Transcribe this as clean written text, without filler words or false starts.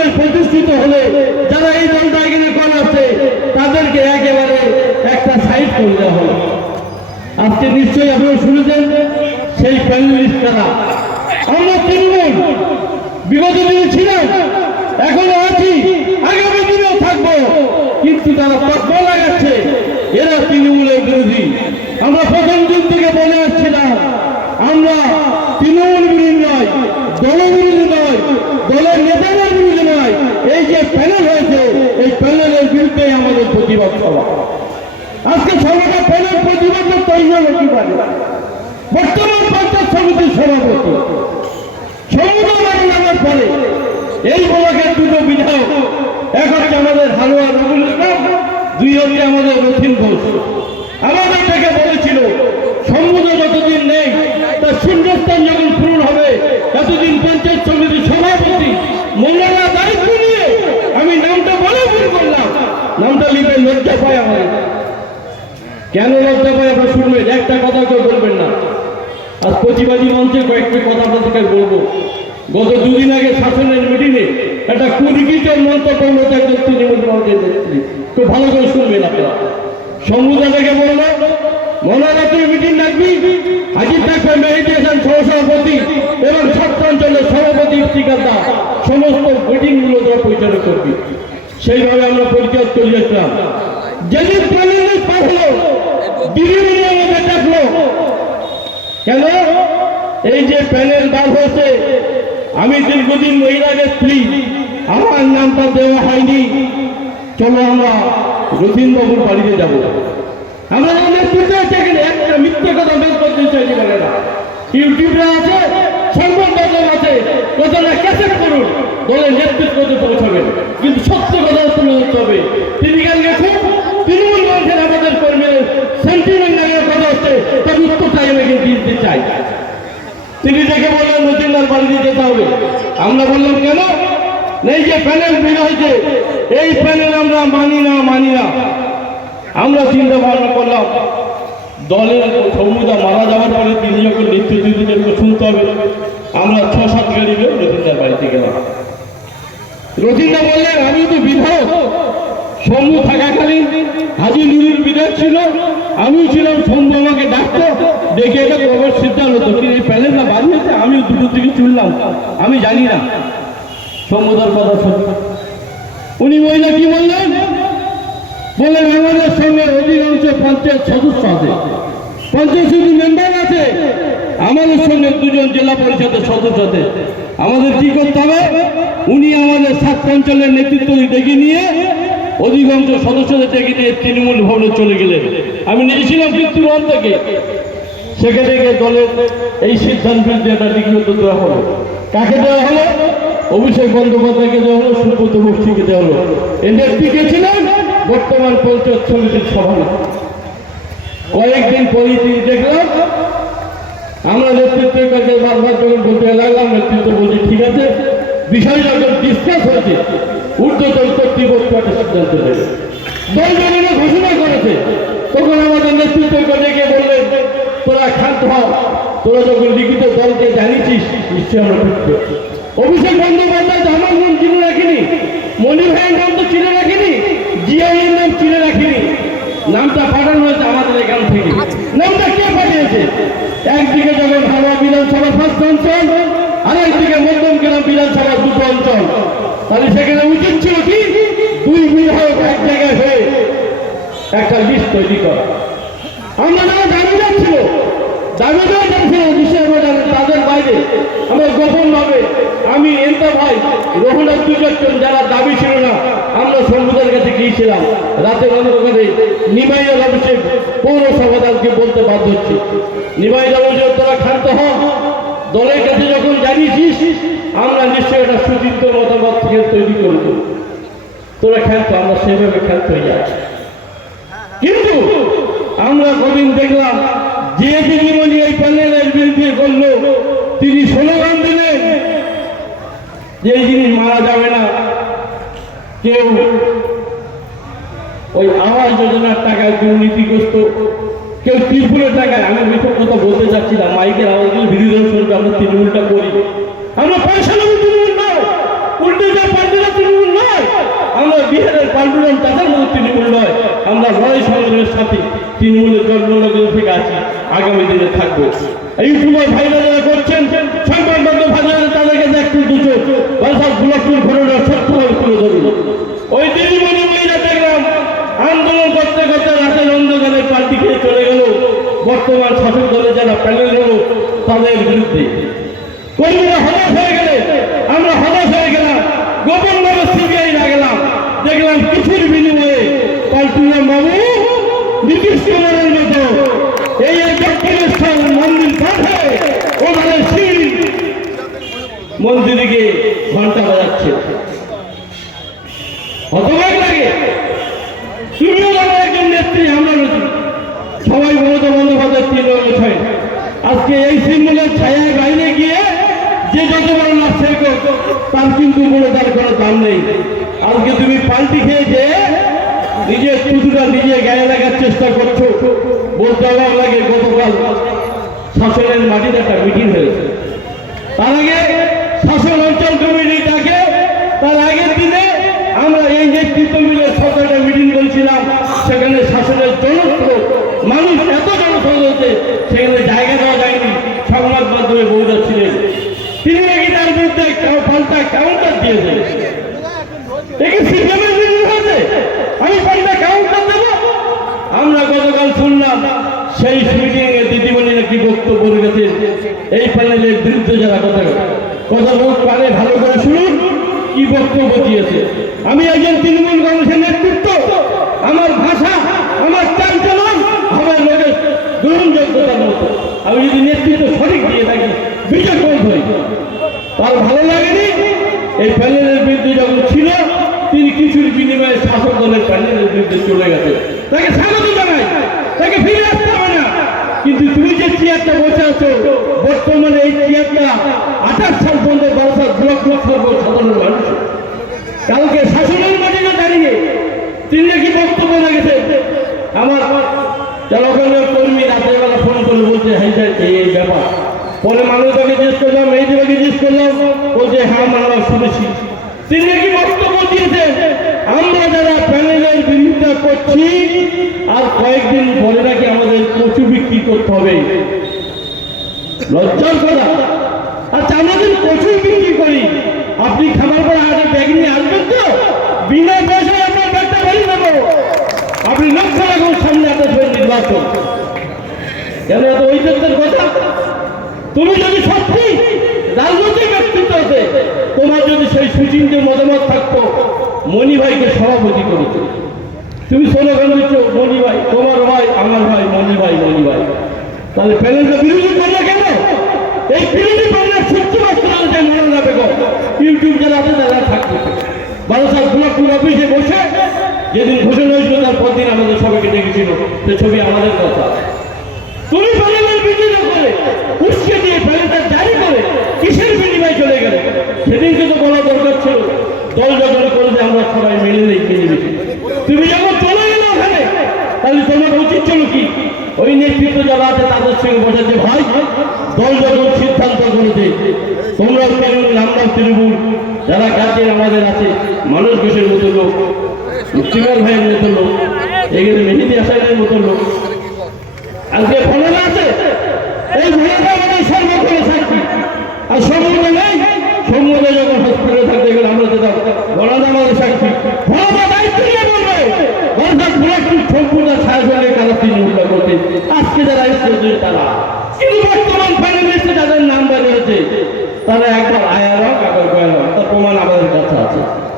তৃণমূলের প্রতিষ্ঠিত হলে যারা এই দলটা এখানে করাচ্ছে তাদেরকে একেবারে একটা সাইড করে দেওয়া হলো। আজকে নিশ্চয়ই আপনারা শুনেছেন সেই প্যানেলিস্ট কারা। আমরা তৃণমূল বিগত দিনে ছিলাম, এখনো আছি, আগামী দিনেও থাকবো, কিন্তু তারা তৎপর লাগাচ্ছে এরা তৃণমূলের বিরোধী। আমরা প্রথম দিন থেকে বলে আসছিলাম আমরা তৃণমূল বিরোধী নয়, দলবিরোধী নয়, দলের নেতাদের বিরোধী নয়। এই যে প্যানেল হয়েছে এই প্যানেলের বিরুদ্ধে আমাদের প্রতিবাদ সভা। আজকে সভাটা প্যানেল প্রতিবাদ তৈরি হলো কি পারে। বর্তমান পঞ্চায়েত সমিতির সভাপতি সমুদ্র নামের পরে এই ব্লকের দুটো বিধায়ক, এক হচ্ছে আমাদের হালুয়া রবুল ইসলাম, দুই হচ্ছে আমাদের রথিন ঘোষ। আমাদের থেকে বলেছিল সমুদ্র যতদিন নেই তার শূন্যস্থান যখন পূরণ হবে ততদিন পঞ্চায়েত সমিতির সভাপতি মোল্লারা দায়িত্ব নিয়ে আমি নামটা বলে ভুল করলাম, নামটা লিখে লজ্জা পায় আমাদের। কেন লজ্জা পায় আপনারা শুনবেন, একটা কথা কেউ বলবেন না। আজ প্রতিবাদী মঞ্চে কয়েকটি কথা আপনাদের বলবো। গত দুদিন আগে শাসনের মিটিংয়ে একটা কুরিকিচর মন্তব্য মতো একজন তৃণমূল মঞ্চে দেখছি, খুব ভালো করে শুনবেন আপনারা। সমুদ্র থেকে বললো মনোরাতের মিটিং ডাকবি, হাজির থাকবে মেহেদি হাসান সহসভাপতি এবং ছাত্রাঞ্চলের সভাপতি ঠিকাদার, সমস্ত মিটিংগুলো তোরা পরিচালনা করবি। সেইভাবে আমরা পরিচয় চলিয়েছিলাম। যেদিন প্যানেলে পার হলো দিদিমণি আমাদের ডাকলো, কেন এই যে প্যানেল বার হয়েছে, আমি দীর্ঘদিন মহিলা নেত্রী, আমার নামটা দেওয়া হয়নি, চলো আমরা রথিনবাবুর বাড়িতে যাবো। আমরা নেতৃত্ব একটা মিথ্যে কথা বের করতে চাইছি বলে না। ইউটিউবে আছে, সংবাদ মাধ্যম আছে, কথাটা ক্যাসেট করুন, দলের নেতৃত্বে পৌঁছাবেন, কিন্তু সত্য কথা তুলে ধরতে হবে। তিনি কালকে খুব তৃণমূল মানুষের আমাদের কর্মীর সেন্টিমেন্ট নিয়ে কথা হচ্ছে, তার উত্তরটা আমি দিতে চাই। তিনি দেখে বললেন নতুনদার বাড়িতে যেতে হবে। আমরা বললাম কেন? এই যে প্যানেল বের হয়েছে এই প্যানেল আমরা মানি না। আমরা চিন্তা ভাবনা করলাম দলের সমুদা মারা যাওয়ার পরে তিনি যখন নেতৃত্ব দিতে শুনতে হবে, আমরা 6-7 গাড়ি বের রথিনদার বাড়িতে গেলাম। রথিনদা বললেন আমি তো বিধায়ক, সমু থাকাকালীন হাজি নুরুর বিধায়ক ছিল, আমিও ছিলাম, সমু আমাকে ডাকতো, দেখে এটা খবর সিদ্ধান্ত হতো। এই প্যানেল না বাড়ি হয়েছে, আমিও দুটো দিকে শুনলাম, আমি জানি না। সমুদার কথা শুনল, উনি মহিলা কি বললেন? বললেন আমাদের সঙ্গে অধিকাংশ পঞ্চায়েত সদস্য আছে, পঞ্চায়েত সমিতি মেম্বার আছে, আমাদের সঙ্গে 2জন জেলা পরিষদের সদস্য আছে। আমাদের কি করতে হবে? উনি আমাদের 7 অঞ্চলের নেতৃত্ব ডেকে নিয়ে অধিকাংশ সদস্যদের ডেকে নিয়ে তৃণমূল ভবনে চলে গেলেন। আমি নিয়েছিলাম কিন্তু থেকে সেখানে গিয়ে দলের এই সিদ্ধান্তের একটা লিখিত দেওয়া হলো। কাকে দেওয়া হলো? অভিষেক বন্দ্যোপাধ্যায়কে দেওয়া হলো, সুব্রত বক্সিকে দেওয়া হলো। এদের টিকে ছিলেন বর্তমান পঞ্চায়েত সমিতির সভাপতি। কয়েকদিন পরেই তিনি দেখলাম আমরা নেতৃত্বের কাছে বারবার যখন বলতে লাগলাম, নেতৃত্ব বলছি ঠিক আছে, বিষয় যখন ডিসকাস হয়েছে ঊর্ধ্বতন কর্তৃপক্ষ একটা সিদ্ধান্ত নেবে। দল যখন ঘোষণা করেছে তখন আমাদের নেতৃত্বের কাছে গিয়ে বললেন তোরা ক্ষান্ত হও, তোরা যখন লিখিত দলকে জানিয়েছিস নিশ্চয়ই আমরা ঠিক করছি। অভিষেক বন্দ্যোপাধ্যায় আমার নাম চিনে রাখিনি, মনি ভাইয়ের নাম তো চিনে রাখিনি, জিয়াইয়ের নাম চিনে রাখিনি। নামটা পাঠানো হয়েছে আমাদের এখান থেকে। নামটা কে পাঠিয়েছে? একদিকে যখন হাওড়া বিধানসভা 1st অঞ্চল, আর একদিকে মধ্যমগ্রাম বিধানসভা 2টো অঞ্চল, তাহলে সেখানে উচিত ছিল কি 2 বিধায়ক এক জায়গায় হয়ে একটা লিস্ট তৈরি করা। আমরা যারা দাবি যাচ্ছিল তাদের বাইরে আমরা গোপন ভাবে আমি এনতা ভাই রোহনের 2-4জন যারা দাবি ছিল না, আমরা সমুদ্রের কাছে গিয়েছিলাম। রাতের অন্ধকারে নিমাইয়াল অভিষেক পৌরসভাদারকে বলতে বাধ্য হচ্ছে, নিমাইয়াল অভিষেক তোরা ক্ষান্ত হন, দলের কাছে যখন জানিয়েছিস আমরা নিশ্চয়ই একটা সুচিন্ত মতামত থেকে তৈরি করব, তোরা ক্ষান্ত। আমরা সেভাবে ক্ষান্ত হয়ে যাচ্ছি। কিন্তু আমরা কদিন দেখলাম যে দিদিমণি এই প্যানেলের বিরুদ্ধে করল, তিনি স্লোগান দিলেন যে এই জিনিস মারা যাবে না, কেউ ওই আবাস যোজনার টাকায় দুর্নীতিগ্রস্ত, কেউ ত্রিপুরের টাকায়। আমি এসব কথা বলতে চাচ্ছি না, মাইকের আওয়াজ দিয়ে বিরোধী দল শুনবে আমরা তৃণমূলটা করি, আমরা পয়সা নেব তৃণমূল নয়, উল্টে যা পার্টিরা তৃণমূলের জন্মনগর থেকে আছি, আগামী দিনে থাকবো। ইউটিউবার ভাইরা যারা করছেন, সংবাদ মাধ্যম ভাইরা তাদেরকে একটু দুটো বাসার ব্লকপুর ঘটনা সত্যভাবে তুলে ধরুন। ওই দিদিমণি মহিলা দেখলাম আন্দোলন করতে করতে রাতের অন্ধকারে পাল্টি খেয়ে চলে গেল বর্তমান শাসক দলে যারা প্যানেল হলো তাদের বিরুদ্ধে। কর্মীরা হতাশ হয়ে গেলে আমরা হতাশ হয়ে গেলাম, গোপনভাবে সিবিআই লাগলাম, দেখলাম কিছুর বিনিময়ে পাল্টুরাম বাবু নীতিশ কুমারের মতো এই দক্ষিণেশ্বর মন্দির পাঠে ওখানে শিব মন্দিরে ঘন্টা বাজাচ্ছে। হতবাক লাগে। তুমিও আমার একজন নেত্রী, আমরা নেত্রী, সবাই মমতা বন্দ্যোপাধ্যায় তৃণমূলের ছায়। আজকে এই তৃণমূলের ছায়ায় বাইরে গিয়ে যে যত বড় না সে তার কিন্তু তার কোনো দাম নেই। আজকে তুমি পাল্টি খেয়ে যে নিজের চুতুটা নিজে গায়ে লাগার চেষ্টা করছো, বলতে অবাক লাগে। গতকাল শাসনের মাটিতে একটা মিটিং হয়েছে, তার আগে শাসন অঞ্চল কমিটিটাকে তার আগের দিনে আমরা এই নেতৃত্ব মিলে 17টা মিটিং করেছিলাম। সেখানে শাসনের জনস্রোত, মানুষ এত জনস্রোত হচ্ছে সেখানে জায়গা দেওয়া যায়নি। সংবাদ মাধ্যমে বৈধ ছিলেন, তিনি নাকি তার বিরুদ্ধে পাল্টা কাউন্টার দিয়েছে। আমি পাল্টা কাউন্টার দেব? আমরা গতকাল শুনলাম সেই মিটিং এ দিদিমণি নাকি বক্তব্য রেখেছে এই প্যানেলের বিরুদ্ধে যারা কথা লোক পারে ভালো করে শুনুন কি বক্তব্য দিয়েছে। আমি একজন তৃণমূল কংগ্রেসের নেতৃত্ব, আমার ভাষা, আমার চালচলন আমার লোকের গ্রহণযোগ্যতার মতো। আমি যদি নেতৃত্ব সঠিক দিয়ে থাকি বিচক্ষণ হই। তার ভালো লাগেনি এই প্যানেলের বিরুদ্ধে যখন ছিল তিনি কিছুর বিনিময়ে শাসক দলের প্যানেলের বিরুদ্ধে চলে গেছে। তাকে স্বাগত জানাই, তাকে ফিরে আসতে হবে না। কিন্তু তুমি যে চেয়ারটা বসে আছো বর্তমানে এই চেয়ারটা 28 সাল পর্যন্ত বারাসাত ব্লক সর্বসাধারণ মানুষ। কালকে শাসনের মাটিতে দাঁড়িয়ে তিনি নাকি বক্তব্য রেখেছে। আমার জনগণের কর্মী রাতের বেলা ফোন করে বলছে হ্যাঁ স্যার এই ব্যাপার। পরে মানুষটাকে জিজ্ঞেস করলাম, মেয়েদেরকে জিজ্ঞেস করলাম, বলছে হ্যাঁ আমরা শুনেছি। তিনি নাকি বক্তব্য দিয়েছেন আমরা যারা প্যানেলের বিরোধিতা করছি আর কয়েকদিন পরে নাকি আমাদের কচু বিক্রি করতে হবে। লজ্জার কথা। আচ্ছা আমাদের কচু বিক্রি করি, আপনি খাবার পরে হাতে ব্যাগ নিয়ে আসবেন তো? বিনা পয়সায় আপনার ব্যাগটা বাড়ি দেবো। আপনি লক্ষ রাখুন সামনে আপনার নির্বাচন। কেন এত ঐতিহ্যের কথা? তুমি যদি সত্যি রাজনৈতিক ব্যক্তিত্ব হতে, তোমার যদি সেই সুচিন্তে মতামত থাকতো, মণি ভাইকে সভাপতি করেছো, তুমি স্লোগান দিচ্ছ মণি ভাই, তোমার ভাই আমার ভাই, মণি ভাই মণি ভাই। তাহলে প্যানেলটা বিরোধী করলে কেন? এই বিরোধী প্যানেলের সূত্রপাত মনে যাবে ইউটিউব যারা আছে তারা থাকবে। বারাসাত ব্লক অফিসে বসে যেদিন ঘোষণা হয়েছিল তার পরদিন আমাদের সবাইকে ডেকেছিল, সে ছবি আমাদের কথা। তুমি প্যানেলের বিরোধিতা করে উস্কে দিয়ে প্যানেলটা জারি করে কিসের বিনিময়ে চলে গেলে? সেদিনকে তো বলা দরকার ছিল দল যখন করে যে আমরা সবাই মেনে নেই কিনে। তুমি যখন চলে গেলে ওখানে তাহলে তোমার উচিত ছিল কি ওই নেতৃত্ব যারা আছে তাদের সঙ্গে বোঝাতে, ভাই দল যখন সিদ্ধান্ত করেছে তোমরা তৃণমূল, আমরা তৃণমূল, যারা গার্জেন আমাদের আছে, মানুষ ঘোষের মতো লোক, মুক্তিমার ভাইয়ের মতো লোক, এখানে মেহেদি হাসানের মতো লোক, আজকে ফলনা আছে। এই ভোলাটা আমাদের সর্বক্ষণে সাক্ষী। আর সম্মুখে নেই, সম্মুখে যখন হসপিটালে থাকতে গেলে আমরা যেতাম, ভোলাটা আমাদের সাক্ষী। ভোলাটা দায়িত্ব নিয়ে বলবে বারাসাত ব্লক সম্পূর্ণ সাহায্য কারা তৃণমূলটা করতে। আজকে যারা এসেছে তারা কিন্তু বর্তমান ফাইনালিস্টে যাদের নাম বের হয়েছে তারা একবার আয়ার